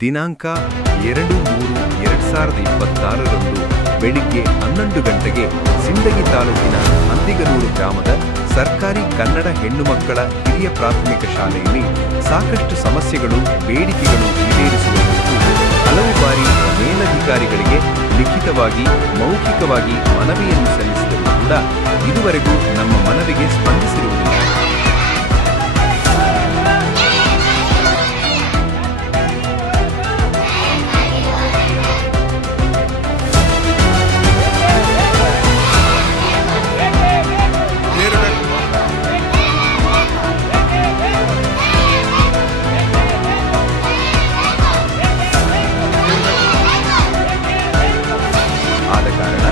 ದಿನಾಂಕ 2/3/2026 ಬೆಳಿಗ್ಗೆ 11 ಗಂಟೆಗೆ ಸಿಂದಗಿ ತಾಲೂಕಿನ ಅಂದಿಗನೂರು ಗ್ರಾಮದ ಸರ್ಕಾರಿ ಕನ್ನಡ ಹೆಣ್ಣು ಮಕ್ಕಳ ಹಿರಿಯ ಪ್ರಾಥಮಿಕ ಶಾಲೆಯಲ್ಲಿ ಸಾಕಷ್ಟು ಸಮಸ್ಯೆಗಳು, ಬೇಡಿಕೆಗಳು ಈಡೇರಿಸುವ ಕುರಿತು ಹಲವು ಬಾರಿ ಮೇಲಧಿಕಾರಿಗಳಿಗೆ ಲಿಖಿತವಾಗಿ, ಮೌಖಿಕವಾಗಿ ಮನವಿಯನ್ನು ಸಲ್ಲಿಸಿದರೂ ಕೂಡ ಇದುವರೆಗೂ ನಮ್ಮ ಮನವಿಗೆ ಸ್ಪಂದಿಸಿರುವುದಿಲ್ಲ. ಆದ ಕಾರಣ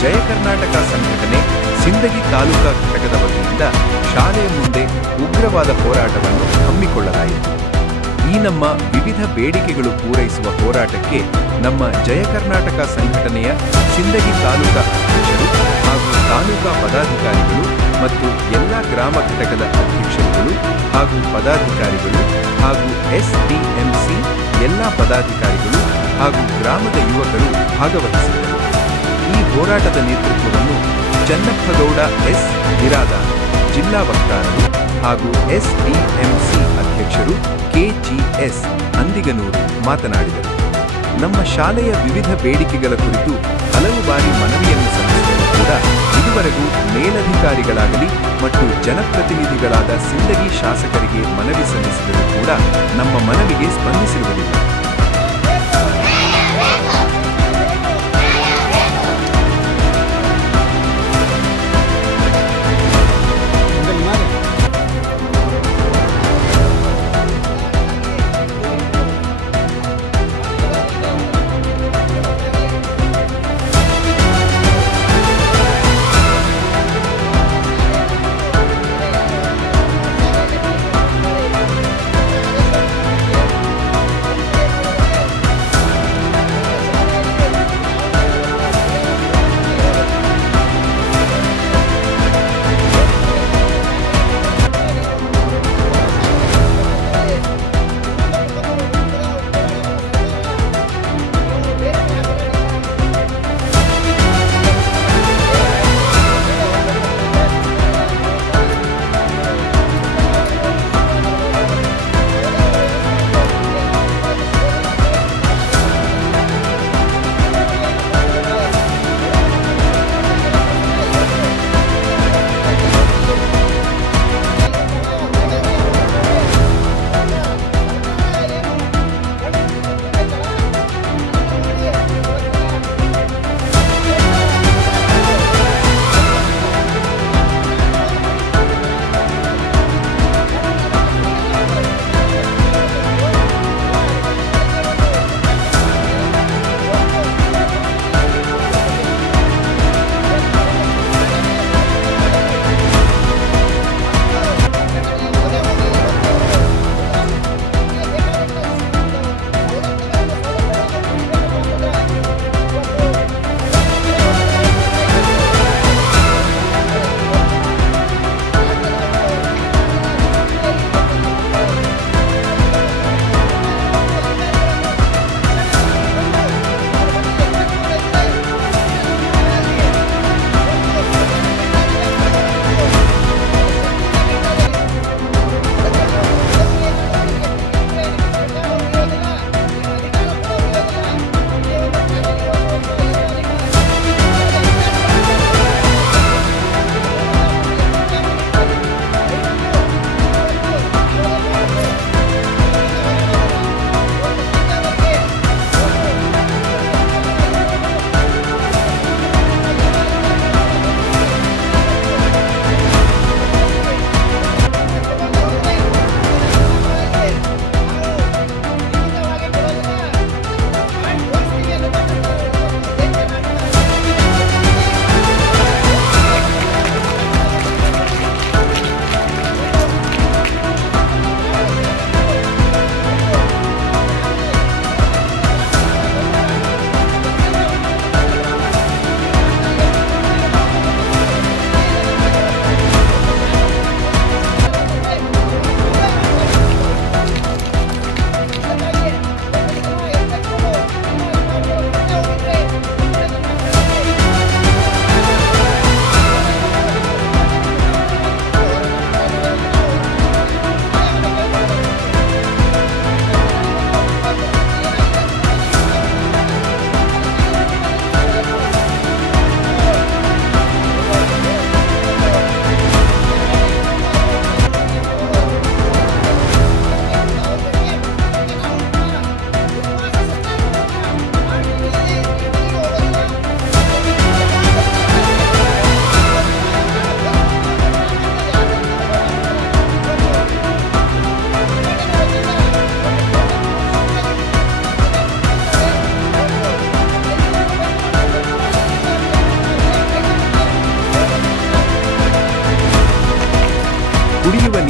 ಜಯ ಕರ್ನಾಟಕ ಸಂಘಟನೆ ಸಿಂದಗಿ ತಾಲೂಕಾ ಘಟಕದ ವತಿಯಿಂದ ಶಾಲೆಯ ಮುಂದೆ ಉಗ್ರವಾದ ಹೋರಾಟವನ್ನು ಹಮ್ಮಿಕೊಳ್ಳಲಾಯಿತು. ಈ ನಮ್ಮ ವಿವಿಧ ಬೇಡಿಕೆಗಳು ಪೂರೈಸುವ ಹೋರಾಟಕ್ಕೆ ನಮ್ಮ ಜಯ ಕರ್ನಾಟಕ ಸಂಘಟನೆಯ ಸಿಂದಗಿ ತಾಲೂಕಾ ಅಧ್ಯಕ್ಷರು ಹಾಗೂ ತಾಲೂಕಾ ಪದಾಧಿಕಾರಿಗಳು ಮತ್ತು ಎಲ್ಲ ಗ್ರಾಮ ಘಟಕದ ಅಧ್ಯಕ್ಷರುಗಳು ಹಾಗೂ ಪದಾಧಿಕಾರಿಗಳು ಹಾಗೂ SDMC ಎಲ್ಲ ಪದಾಧಿಕಾರಿಗಳು ಹಾಗೂ ಗ್ರಾಮದ ಯುವಕರು ಭಾಗವಹಿಸಿದ್ದರು. ಈ ಹೋರಾಟದ ನೇತೃತ್ವವನ್ನು ಚನ್ನಪ್ಪಗೌಡ ಎಸ್ ಬಿರಾದಾರ್ ಜಿಲ್ಲಾ ವಕ್ತಾರರು ಹಾಗೂ SDMC ಅಧ್ಯಕ್ಷರು KGS ಅಂದಿಗನೂರು ಮಾತನಾಡಿದರು. ನಮ್ಮ ಶಾಲೆಯ ವಿವಿಧ ಬೇಡಿಕೆಗಳ ಕುರಿತು ಹಲವು ಬಾರಿ ಮನವಿಯನ್ನು ಸಲ್ಲಿಸಿದರೂ ಕೂಡ ಇದುವರೆಗೂ ಮೇಲಧಿಕಾರಿಗಳಾಗಲಿ ಮತ್ತು ಜನಪ್ರತಿನಿಧಿಗಳಾದ ಸಿಂದಗಿ ಶಾಸಕರಿಗೆ ಮನವಿ ಸಲ್ಲಿಸಿದರೂ ಕೂಡ ನಮ್ಮ ಮನವಿಗೆ ಸ್ಪಂದಿಸಿರುವುದಿಲ್ಲ.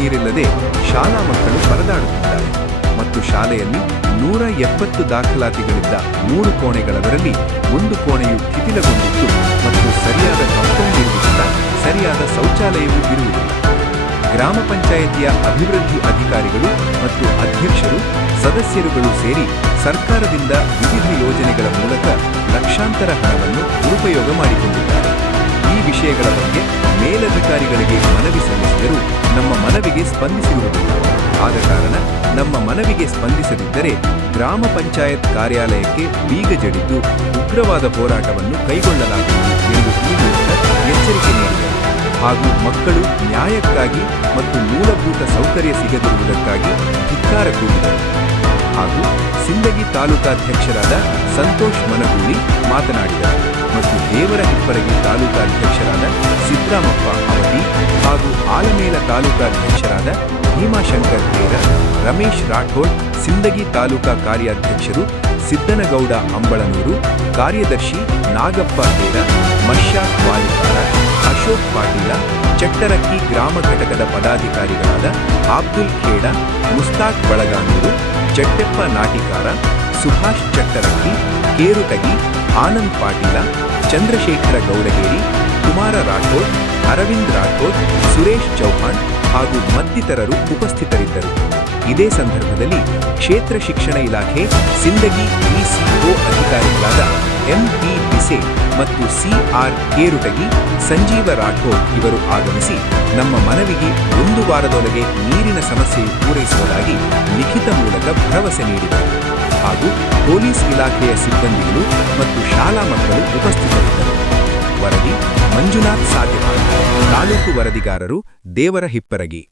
ನೀರಿಲ್ಲದೆ ಶಾಲಾ ಮಕ್ಕಳು ಪರದಾಡುತ್ತಿದ್ದಾರೆ ಮತ್ತು ಶಾಲೆಯಲ್ಲಿ 170 ದಾಖಲಾತಿಗಳಿದ್ದ 3 ಕೋಣೆಗಳವರಲ್ಲಿ 1 ಕೋಣೆಯು ಶಿಥಿಲಗೊಂಡಿದ್ದು ಮತ್ತು ಸರಿಯಾದ ಕಾಂಪೌಂಡ್ ಇರುವುದಿಲ್ಲ, ಸರಿಯಾದ ಶೌಚಾಲಯವೂ ಇರುವುದಿಲ್ಲ. ಗ್ರಾಮ ಪಂಚಾಯಿತಿಯ ಅಭಿವೃದ್ಧಿ ಅಧಿಕಾರಿಗಳು ಮತ್ತು ಅಧ್ಯಕ್ಷರು ಸದಸ್ಯರುಗಳು ಸೇರಿ ಸರ್ಕಾರದಿಂದ ವಿವಿಧ ಯೋಜನೆಗಳ ಮೂಲಕ ಲಕ್ಷಾಂತರ ಹಣವನ್ನು ದುರುಪಯೋಗ ಮಾಡಿಕೊಂಡಿದ್ದಾರೆ. ಈ ವಿಷಯಗಳ ಬಗ್ಗೆ ಮೇಲಧಿಕಾರಿಗಳಿಗೆ ಮನವಿ ಸಲ್ಲಿಸಿದರೂ ನಮ್ಮ ಮನವಿಗೆ ಸ್ಪಂದಿಸಿರುವುದಿಲ್ಲ. ಆದ ಕಾರಣ ನಮ್ಮ ಮನವಿಗೆ ಸ್ಪಂದಿಸದಿದ್ದರೆ ಗ್ರಾಮ ಪಂಚಾಯತ್ ಕಾರ್ಯಾಲಯಕ್ಕೆ ಬೀಗ ಜಡಿದು ಉಗ್ರವಾದ ಹೋರಾಟವನ್ನು ಕೈಗೊಳ್ಳಲಾಗುವುದು ಎಂದು ಈ ಮೂಲಕ ಎಚ್ಚರಿಕೆ ನೀಡಿದರು. ಹಾಗೂ ಮಕ್ಕಳು ನ್ಯಾಯಕ್ಕಾಗಿ ಮತ್ತು ಮೂಲಭೂತ ಸೌಕರ್ಯ ಸಿಗದಿರುವುದಕ್ಕಾಗಿ ಧಿಕ್ಕಾರ ಕೂಗಿದರು. ಹಾಗೂ ಸಿಂದಗಿ ತಾಲೂಕಾಧ್ಯಕ್ಷರಾದ ಸಂತೋಷ್ ಮನಗೂಳಿ ಮಾತನಾಡಿದರು ಮತ್ತು ದೇವರಹಿಪ್ಪರಗಿ ತಾಲೂಕಾಧ್ಯಕ್ಷರಾದ ಸಿದ್ದರಾಮಪ್ಪ ಅವಧಿ ಹಾಗೂ ಆಲಮೇಲ ತಾಲೂಕಾಧ್ಯಕ್ಷರಾದ ಭೀಮಾಶಂಕರ್ ತೇರ, ರಮೇಶ್ ರಾಠೋಡ್, ಸಿಂದಗಿ ತಾಲೂಕಾ ಕಾರ್ಯಾಧ್ಯಕ್ಷರು ಸಿದ್ದನಗೌಡ ಅಂಬಳನೂರು, ಕಾರ್ಯದರ್ಶಿ ನಾಗಪ್ಪ ತೇರ, ಮಶ್ಯಾಕ್ ವಾಲಿಕಾರ, ಅಶೋಕ್ ಪಾಟೀಲ, ಚಟ್ಟರಕ್ಕಿ ಗ್ರಾಮ ಘಟಕದ ಪದಾಧಿಕಾರಿಗಳಾದ ಅಬ್ದುಲ್ ಖೇಡ, ಮುಸ್ತಾಕ್ ಬಳಗಾನೂರು, ಚಟ್ಟೆಪ್ಪ ನಾಟಿಕಾರ, ಸುಭಾಷ್ ಚಟ್ಟರಕ್ಕಿ, ಕೇರುಟಗಿ, ಆನಂದ್ ಪಾಟೀಲ, ಚಂದ್ರಶೇಖರ ಗೌಡಗೇರಿ, ಕುಮಾರ ರಾಠೋಡ್, ಅರವಿಂದ್ ರಾಠೋಡ್, ಸುರೇಶ್ ಚೌಹಾಣ್ ಹಾಗೂ ಮತ್ತಿತರರು ಉಪಸ್ಥಿತರಿದ್ದರು. ಇದೇ ಸಂದರ್ಭದಲ್ಲಿ ಕ್ಷೇತ್ರ ಶಿಕ್ಷಣ ಇಲಾಖೆ ಸಿಂದಗಿ ಇಸಿಒ ಅಧಿಕಾರಿಗಳಾದ ಎಂಇ ಬಿಸೆ ಮತ್ತು ಸಿಆರ್ ಕೇರುಟಗಿ, ಸಂಜೀವ ರಾಠೋಡ್ ಇವರು ಆಗಮಿಸಿ ನಮ್ಮ ಮನವಿಗೆ 1 ವಾರದೊಳಗೆ ನೀರಿನ ಸಮಸ್ಯೆಯು ಪೂರೈಸುವುದಾಗಿ ಲಿಖಿತ ಮೂಲಕ ಭರವಸೆ ನೀಡಿದರು. ಹಾಗೂ ಪೊಲೀಸ್ ಇಲಾಖೆಯ ಸಿಬ್ಬಂದಿಗಳು ಮತ್ತು ಶಾಲಾ ಮಕ್ಕಳು ಉಪಸ್ಥಿತರಿದ್ದರು. ವರದಿ ಮಂಜುನಾಥ್ ಸಾಧ್ಯವಾದ, ತಾಲೂಕು ವರದಿಗಾರರು ದೇವರಹಿಪ್ಪರಗಿ.